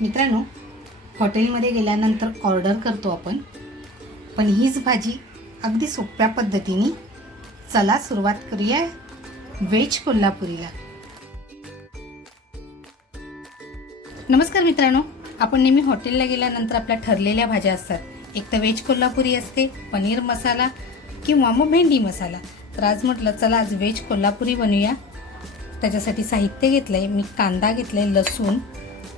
मित्रांनो हॉटेलमध्ये गेल्यानंतर ऑर्डर करतो आपण. पण हीच भाजी अगदी सोप्या पद्धतीने चला सुरुवात करूया व्हेज कोल्हापुरीला. नमस्कार मित्रांनो आपण नेहमी हॉटेलला गेल्यानंतर आपल्या ठरलेल्या भाज्या असतात. एक तर व्हेज कोल्हापुरी असते पनीर मसाला किंवा मग भेंडी मसाला. तर आज म्हटलं चला आज व्हेज कोल्हापुरी बनवूया त्याच्यासाठी साहित्य घेतलं आहे मी कांदा घेतला आहे लसूण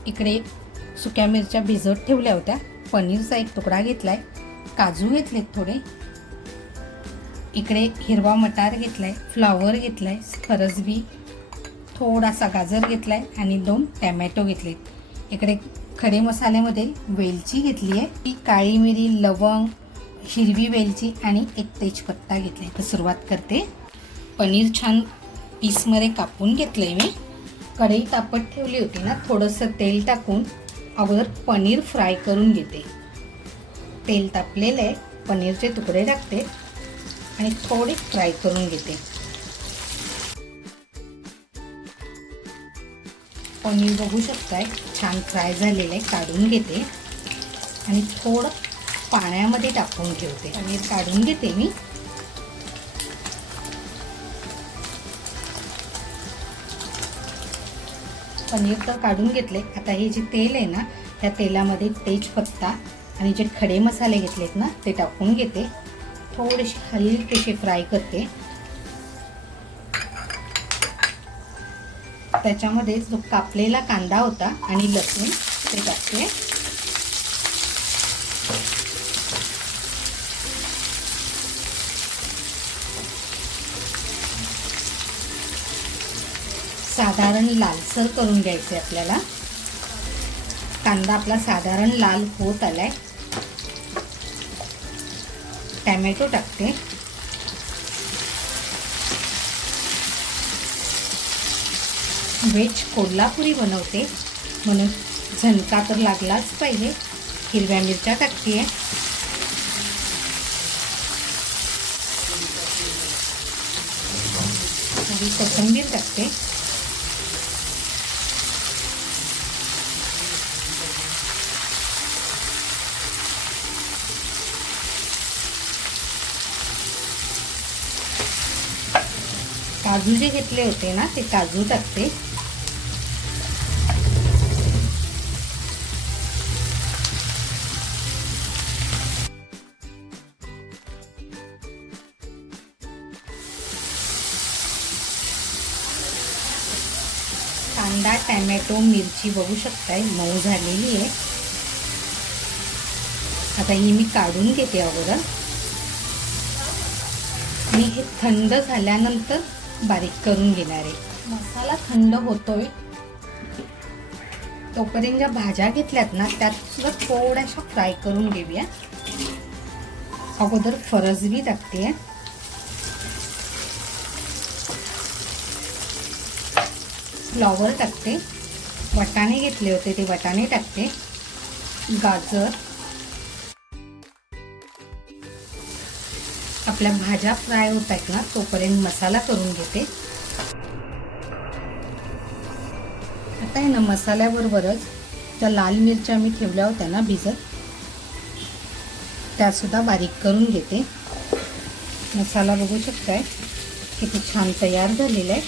इकडे सुक्या मिरच्या भिजत ठेवल्या होत्या. पनीरचा एक तुकडा घेतला आहे काजू घेतलेत थोडे. इकडे हिरवा मटार घेतला आहे फ्लॉवर घेतला आहे फरसबी थोडासा गाजर घेतला आहे आणि दोन टॅमॅटो घेतलेत. इकडे खडे मसाल्यामध्ये वेलची घेतली आहे ती काळी मिरी लवंग हिरवी वेलची आणि एक तेजपत्ता घेतला आहे तर सुरुवात करते. पनीर छान पीसमध्ये कापून घेतलं आहे मी. कढई तापत ठेवली होती ना थोडंसं तेल टाकून. अगोदर पनीर फ्राय करून घेते. तेल तापलेलं आहे पनीरचे तुकडे टाकते आणि थोडे फ्राय करून घेते. पनीर बघू शकताय छान फ्राय झालेलं आहे काढून घेते. आणि थोडं पाण्यामध्ये टाकून ठेवते. पनीर काढून घेते मी. पनीर तर काढून घेतले. आता हे जे तेल आहे ना त्या तेलामध्ये तेजपत्ता आणि जे खडे मसाले घेतलेत ना ते टाकून घेते. थोडेसे हलकेसे फ्राय करते. त्याच्यामध्ये जो कापलेला कांदा होता आणि लसूण ते टाकते. साधारण लालसर करून घ्यायचे आपल्याला. कांदा आपला साधारण लाल होत आलाय. टॅमॅटो टाकते. व्हेज कोल्हापुरी बनवते. म्हणून झणका तर लागलाच पाहिजे. हिरव्या मिरच्या टाकते आणि कोथिंबीर टाकते. काजू जे घेतले होते ना ते काजू टाकते. कांदा टॅमॅटो मिरची बघू शकताय मऊ झालेली आहे. आता ही मी काढून घेते अगोदर. मी हे थंड झाल्यानंतर बारीक करून घेणार आहे. मसाला थंड होतोय. तोपर्यंत ज्या भाज्या घेतल्यात ना त्यात सुद्धा थोड्याशा फ्राय करून घेऊया. अगोदर फरसबी टाकते फ्लॉवर टाकते. वटाणे घेतले होते ते वटाणे टाकते. गाजर. आपल्या भाज्या फ्राय होत आहेत ना तोपर्यंत मसाला करून घेते. आता आहे ना मसाल्याबरोबरच त्या लाल मिरच्या मी ठेवल्या होत्या ना भिजत त्यासुद्धा बारीक करून घेते. मसाला बघू शकताय किती छान तयार झालेला आहे.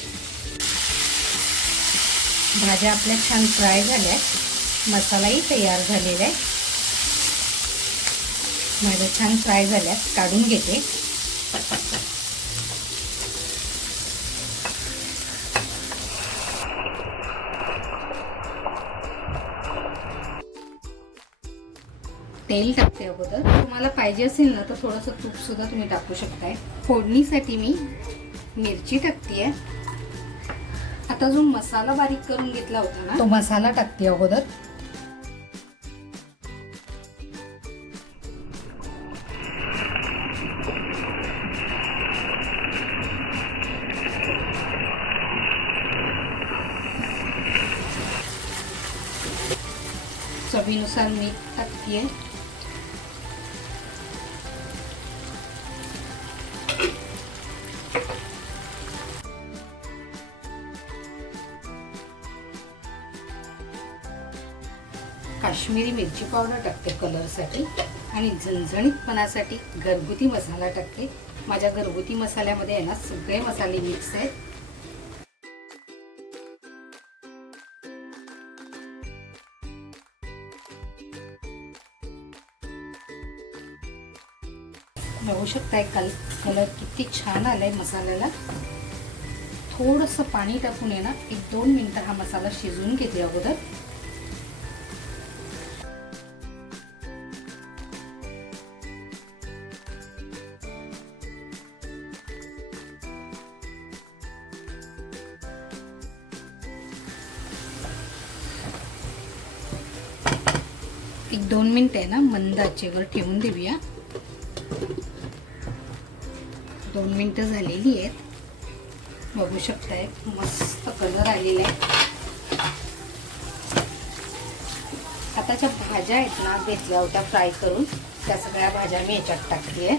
भाज्या आपल्या छान फ्राय झाल्या मसालाही तयार झालेला आहे. माझ्या छान फ्राय झाल्यात काढून घेते. तेल टाकते अगोदर. तुम्हाला पाहिजे असेल ना तर थोडंसं तूप सुद्धा तुम्ही टाकू शकताय. फोडणीसाठी मी मिरची टाकते आता जो मसाला बारीक करून घेतला होता ना तो मसाला टाकते अगोदर. चवीनुसार मीठ टाकते काश्मीरी मिरची पावडर टाकते कलरसाठी आणि झणझणीतपणासाठी घरगुती मसाला टाकते. माझ्या घरगुती मसाल्यामध्ये आहे ना सगळे मसाले मिक्स आहेत. बघू शकताय कल कलर किती छान आलाय मसाल्याला. थोडंसं पाणी टाकून आहे ना एक दोन मिनिटं हा मसाला शिजवून घेते अगोदर. एक दोन मिनिट आहे ना मंद आचेवर ठेवून देऊया. दोन मिनिटं झालेली आहेत. बघू शकताय मस्त कलर आलेला आहे. आताच्या भाज्या आहेत ना घेतल्या होत्या फ्राय करून. त्या सगळ्या भाज्या मी याच्यात टाकली आहे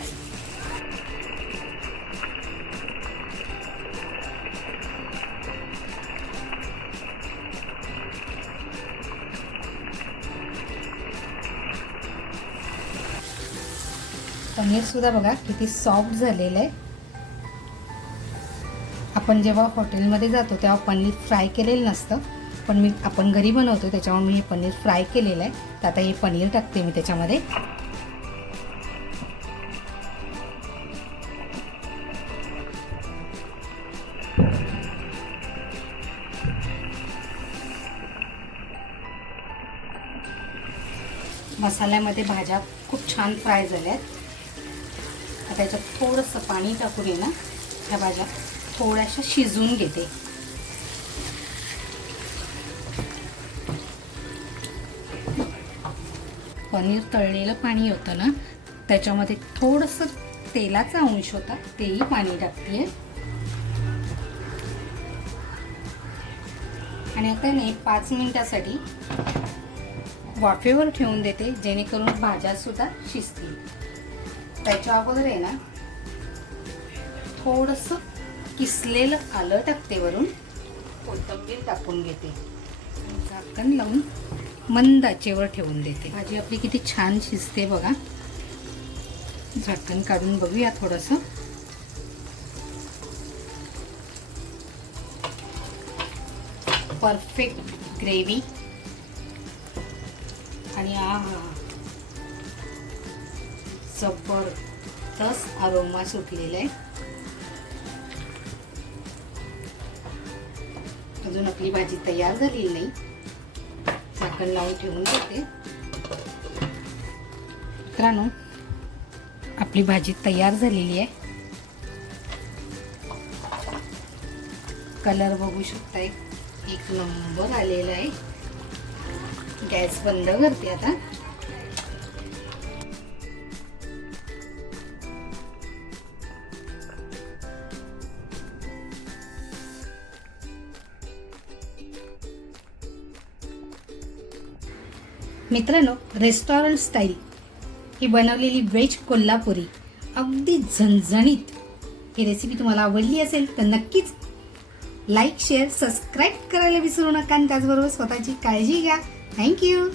पनीरसुद्धा बघा किती सॉफ्ट झालेलं आहे. आपण जेव्हा हॉटेलमध्ये जातो तेव्हा पनीर फ्राय केलेलं नसतं. पण मी आपण घरी बनवतो त्याच्यामुळे मी हे पनीर फ्राय केलेलं आहे. तर आता हे पनीर टाकते मी त्याच्यामध्ये. मसाल्यामध्ये भाज्या खूप छान फ्राय झाल्या आहेत त्याच्यात थोडंसं पाणी टाकून ये ना ह्या भाज्या थोड्याशा शिजवून घेते. पनीर तळलेलं पाणी होतं ना त्याच्यामध्ये थोडंसं तेलाचा अंश होता तेही पाणी टाकते. आणि आता नाही पाच मिनिटासाठी वाफेवर ठेवून देते जेणेकरून भाज्या सुद्धा शिजतील. त्याच्या अगोदर आहे ना थोडस किसलेलं आलं टाकते वरून कोथंबीर टाकून घेते. झाकण लावून मंद आचेवर ठेवून देते. भाजी आपली किती छान शिजते बघा. झाकण काढून बघूया थोडस. Perfect gravy. आणि आ जबरदस्त अरोमा सुटलेला आहे. अजून आपली भाजी तयार झालेली नाही. झाकण लावून ठेवून देते मित्रांनो आपली भाजी तयार झालेली आहे. कलर बघू शकताय. एक नंबर आलेला आहे. गॅस बंद करते आता. मित्रांनो रेस्टॉरंट स्टाईल ही बनवलेली व्हेज कोल्हापुरी. अगदी झणझणीत ही रेसिपी तुम्हाला आवडली असेल तर नक्कीच लाईक शेअर सबस्क्राईब करायला विसरू नका आणि त्याचबरोबर स्वतःची काळजी घ्या. थँक्यू